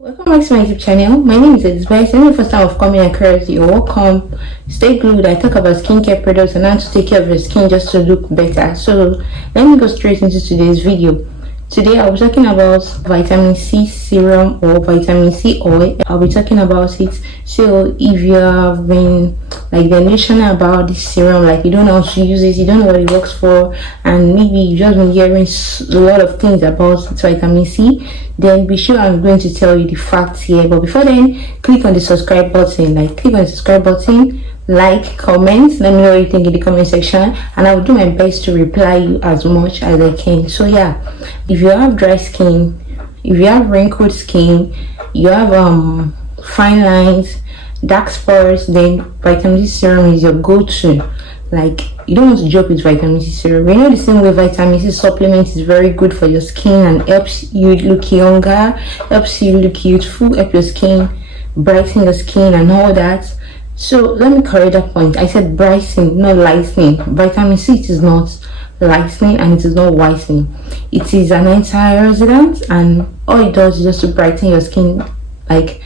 Welcome back to my YouTube channel. My name is Elizabeth. If it's the first time of coming across, you're welcome. Stay glued. I talk about skincare products and how to take care of your skin just to look better. So let me go straight into today's video. Today I'll be talking about vitamin C serum or vitamin C oil. I'll be talking about it. So if you have been like delusional about this serum, like you don't know how to use it, you don't know what it works for, and maybe you've just been hearing a lot of things about vitamin C, then be sure I'm going to tell you the facts here. But before then, click on the subscribe button. Like, comment, let me know what you think in the comment section, and I will do my best to reply you as much as I can. So yeah, if you have dry skin, if you have wrinkled skin, you have fine lines, dark spots, then vitamin C serum is your go-to. Like, you don't want to joke with vitamin C serum. You know, the same way vitamin C supplement is very good for your skin and helps you look younger, helps you look youthful, help your skin brighten your skin and all that. So let me correct that point. I said brightening, not lightening. Vitamin C is not lightening and it is not whitening. It is an antioxidant, and all it does is just to brighten your skin, like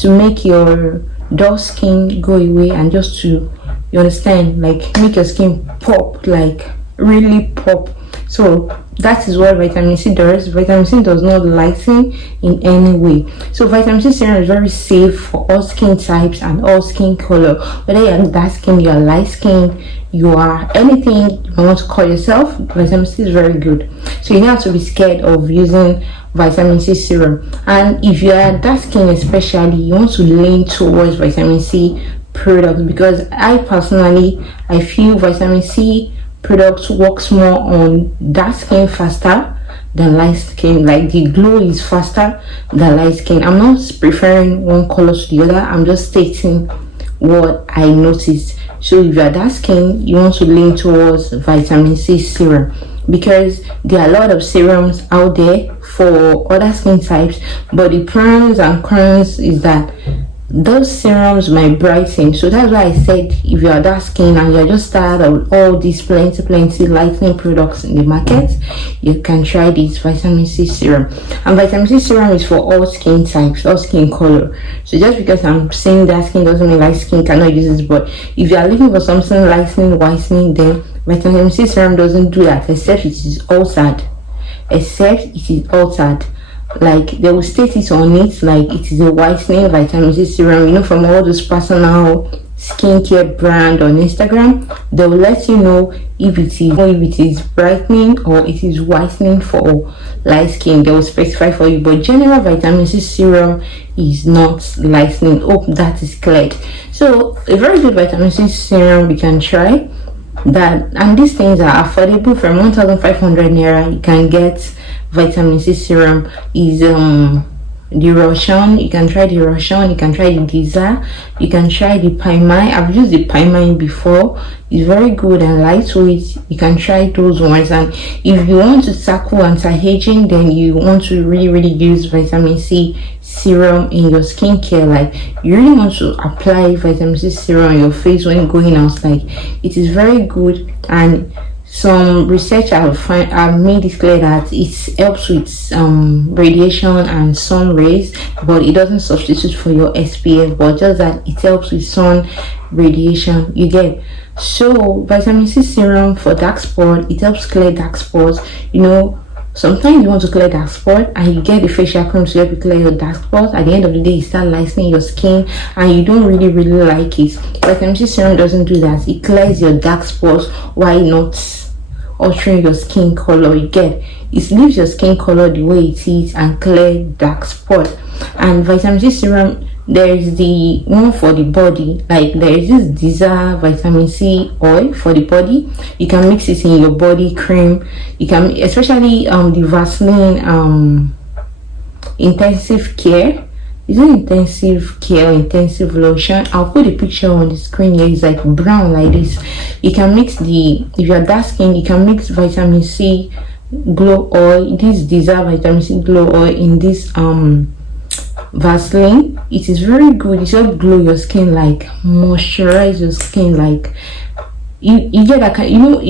to make your dull skin go away, and just to, you understand, like make your skin pop, like really pop. So that is what vitamin C does. Vitamin C does not lighten in any way. So vitamin C serum is very safe for all skin types and all skin color. Whether you are dark skin, you are light skin, you are anything you want to call yourself, vitamin C is very good. So you don't have to be scared of using vitamin C serum. And if you are dark skin especially, you want to lean towards vitamin C products, because I feel vitamin C products works more on dark skin faster than light skin. Like the glow is faster than light skin. I'm not preferring one color to the other, I'm just stating what I noticed. So if you are dark skin, you want to lean towards vitamin C serum, because there are a lot of serums out there for other skin types, but the pros and cons is that those serums might brighten. So that's why I said, if you are dark skin and you're just tired of all these plenty lightening products in the market, you can try this vitamin C serum. And vitamin C serum is for all skin types, all skin color. So just because I'm saying dark skin doesn't mean light skin cannot use it. But if you are looking for something lightening, whitening, then vitamin C serum doesn't do that, except it is altered. Like they will state it on it, like it is a whitening vitamin C serum. You know, from all those personal skincare brand on Instagram, they will let you know if it is brightening or it is whitening for light skin. They will specify for you. But general vitamin C serum is not lightening. Hope that is cleared. So a very good vitamin C serum you can try that, and these things are affordable. From 1,500 naira you can get vitamin C serum. Is the Russian. You can try the Russian, you can try the Giza, you can try the Paimai. I've used the Paimai before, it's very good and lightweight. You can try those ones. And if you want to tackle anti-aging, then you want to really use vitamin C serum in your skincare, like you really want to apply vitamin C serum on your face when going out, like it is very good. And some research have made it clear that it helps with radiation and sun rays, but it doesn't substitute for your SPF, but just that it helps with sun radiation, you get. So vitamin C serum for dark spot, it helps clear dark spots. You know, sometimes you want to clear dark spot and you get the facial cream to help you clear your dark spots. At the end of the day, you start lightening your skin and you don't really like it. Vitamin C serum doesn't do that. It clears your dark spots while not altering your skin color. You get, it leaves your skin color the way it is and clear dark spot. And vitamin C serum, there is the one for the body, like there is this Giza vitamin C oil for the body. You can mix it in your body cream. You can, especially the Vaseline intensive care. Is it intensive care or intensive lotion? I'll put a picture on the screen here. It's like brown like this. You can mix the, if you're dark skin, you can mix vitamin C glow oil, this Giza vitamin C glow oil in this Vaseline. It is very good. It helps glow your skin, like moisturize your skin, like you get that kind, you know, if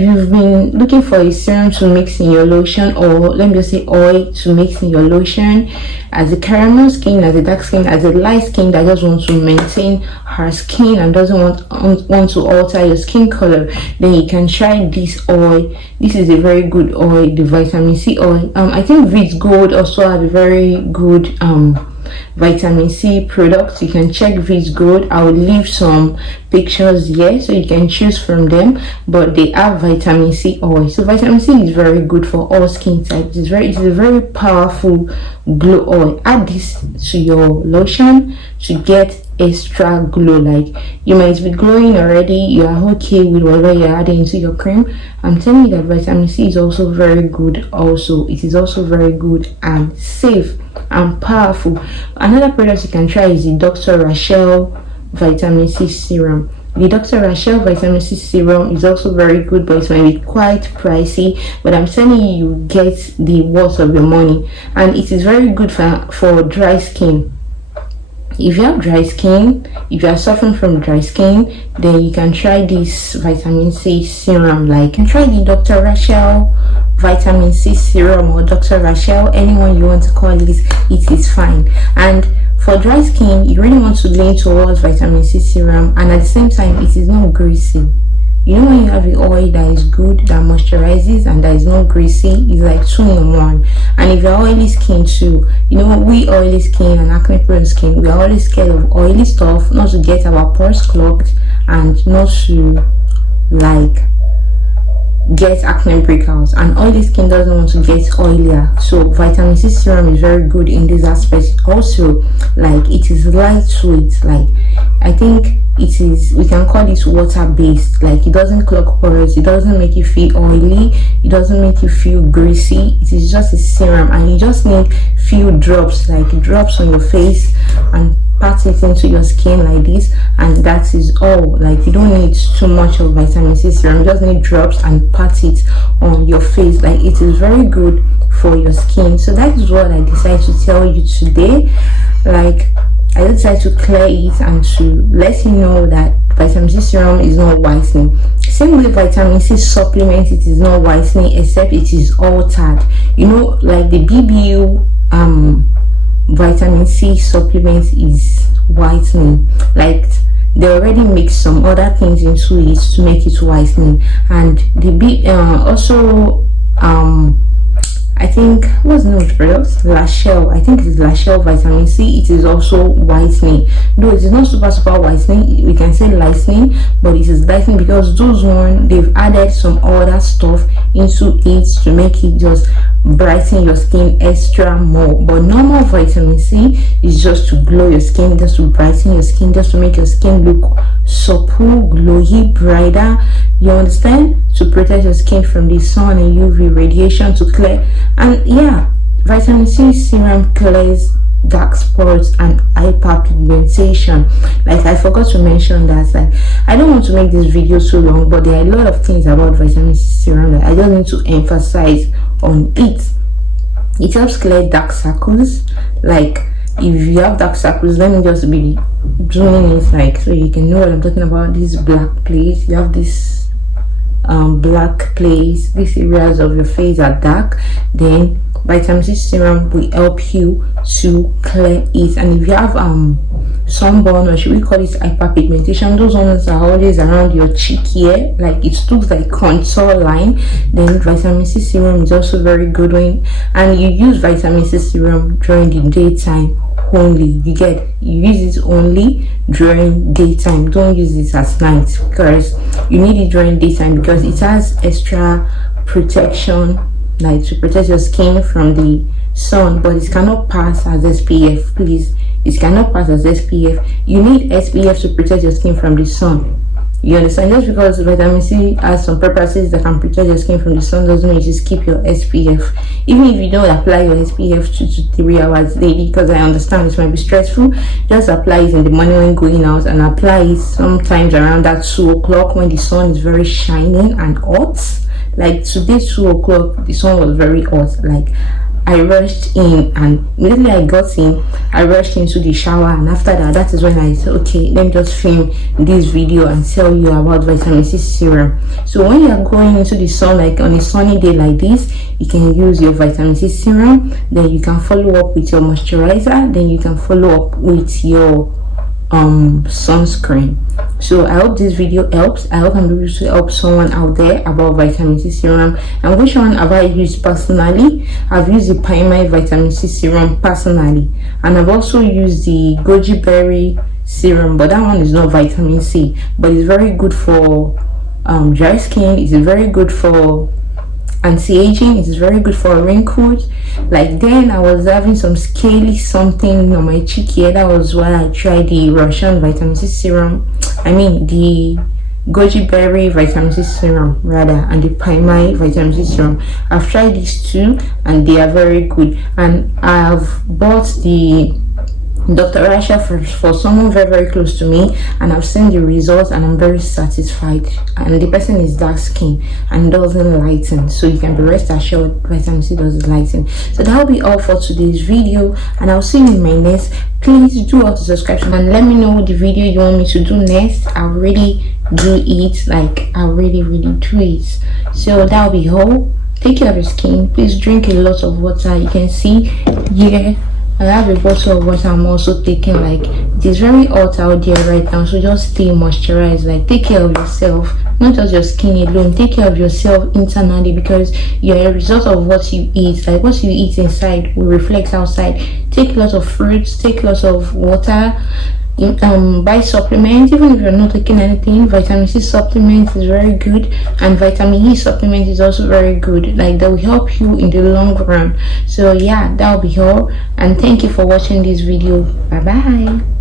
you've been looking for a serum to mix in your lotion, or let me just say oil to mix in your lotion, as a caramel skin, as a dark skin, as a light skin that just wants to maintain her skin and doesn't want to alter your skin color, then you can try this oil. This is a very good oil, the vitamin C oil. I think Vits Gold also have a very good vitamin C products. You can check Vits Gold. I will leave some pictures here so you can choose from them, but they have vitamin C oil. So vitamin C is very good for all skin types. It's a very powerful glow oil. Add this to your lotion to get extra glow. Like, you might be glowing already, you are okay with whatever you're adding into your cream. I'm telling you that vitamin C is also very good. Also, it is also very good and safe and powerful. Another product you can try is the Dr. Rachel vitamin C serum. The Dr. Rachel vitamin C serum is also very good, but it might be quite pricey, but I'm telling you, you get the worth of your money, and it is very good for dry skin. If you have dry skin, if you are suffering from dry skin, then you can try this vitamin C serum. Like, you can try the Dr. Rachel vitamin C serum, or Dr. Rachel, anyone you want to call it is fine. And for dry skin, you really want to lean towards vitamin C serum, and at the same time, it is not greasy. You know, when you have the oil that is good, that moisturizes, and that is not greasy, it's like 2-in-1. And if you're oily skin too, you know, we oily skin and acne prone skin, we are always scared of oily stuff, not to get our pores clogged and not to like get acne breakouts, and oily skin doesn't want to get oilier. So vitamin C serum is very good in this aspect. Also, like, it is lightweight. Like, I think it is, we can call it water based. Like, it doesn't clog pores, it doesn't make you feel oily, it doesn't make you feel greasy. It is just a serum, and you just need few drops, like drops on your face, and pat it into your skin like this, and that is all. Like, you don't need too much of vitamin C serum, you just need drops and pat it on your face. Like, it is very good for your skin. So that is what I decided to tell you today. Like, I decided to clear it and to let you know that vitamin C serum is not whitening. Same way vitamin C supplement, it is not whitening, except it is altered. You know, like the BBU vitamin C supplement is whitening. Like, they already mix some other things into it to make it whitening. And the also I think, what's the name of the product? Lachelle. I think it's Lachelle vitamin C. It is also whitening. Though it is not super whitening, we can say lightening, but it is lightening because those one, they've added some other stuff into it to make it just brighten your skin extra more. But normal vitamin C is just to glow your skin, just to brighten your skin, just to make your skin look supple, glowy, brighter. You understand? To protect your skin from the sun and UV radiation, to clear. And yeah, vitamin C serum clears dark spots and hyperpigmentation. Like, I forgot to mention that. Like, I don't want to make this video so long, but there are a lot of things about vitamin C serum that I just need to emphasize on it. It helps clear dark circles. Like, if you have dark circles, let me just be doing it like so you can know what I'm talking about. This black place, you have this black place, these areas of your face are dark, then vitamin C serum will help you to clear it. And if you have sunburn, or should we call it hyperpigmentation, those ones are always around your cheek here, like it looks like contour line, then vitamin C serum is also very good one. And you use vitamin C serum during the daytime only. You use it only during daytime, don't use it at night, because you need it during daytime because it has extra protection, like to protect your skin from the sun, but it cannot pass as SPF. Please, it cannot pass as SPF. You need SPF to protect your skin from the sun. You understand? Just because vitamin C has some purposes that can protect your skin from the sun doesn't mean you just keep your SPF. Even if you don't apply your SPF 2 to 3 hours daily, because I understand this might be stressful, just apply it in the morning when going out, and apply it sometimes around that 2 o'clock when the sun is very shining and hot. Like today 2 o'clock, the sun was very hot. Like I rushed in, and immediately I got in, I rushed into the shower, and after that is when I said, okay, let me just film this video and tell you about vitamin C serum. So when you are going into the sun, like on a sunny day like this, you can use your vitamin C serum, then you can follow up with your moisturizer, then you can follow up with your sunscreen. So I hope this video helps. I hope I'm able to help someone out there about vitamin C serum. And which one have I used personally? I've used the Primary vitamin C serum personally, and I've also used the goji berry serum, but that one is not vitamin C, but it's very good for dry skin. It's very good for anti-aging. It's very good for wrinkles. Like then I was having some scaly something on my cheek here. That was why I tried the Russian vitamin C serum, I mean the goji berry vitamin C serum rather, and the Primary vitamin C serum. I've tried these two and they are very good, and I've bought the Dr. Rasha for someone very close to me, and I've seen the results and I'm very satisfied. And the person is dark skin and doesn't lighten, so you can be rest assured vitamin C doesn't lighten. So that'll be all for today's video, and I'll see you in my next. Please do all to subscribe and let me know what the video you want me to do next. I'll really do it, like I'll really do it. So that'll be all. Take care of your skin. Please drink a lot of water. You can see here I have a bottle of water I'm also taking. Like it is very hot out there right now, so just stay moisturized. Like take care of yourself, not just your skin alone. Take care of yourself internally, because you're a result of what you eat. Like what you eat inside will reflect outside. Take lots of fruits, take lots of water, buy supplements. Even if you're not taking anything, vitamin C supplement is very good, and vitamin E supplement is also very good. Like that will help you in the long run. So yeah, that'll be all, and thank you for watching this video. Bye bye.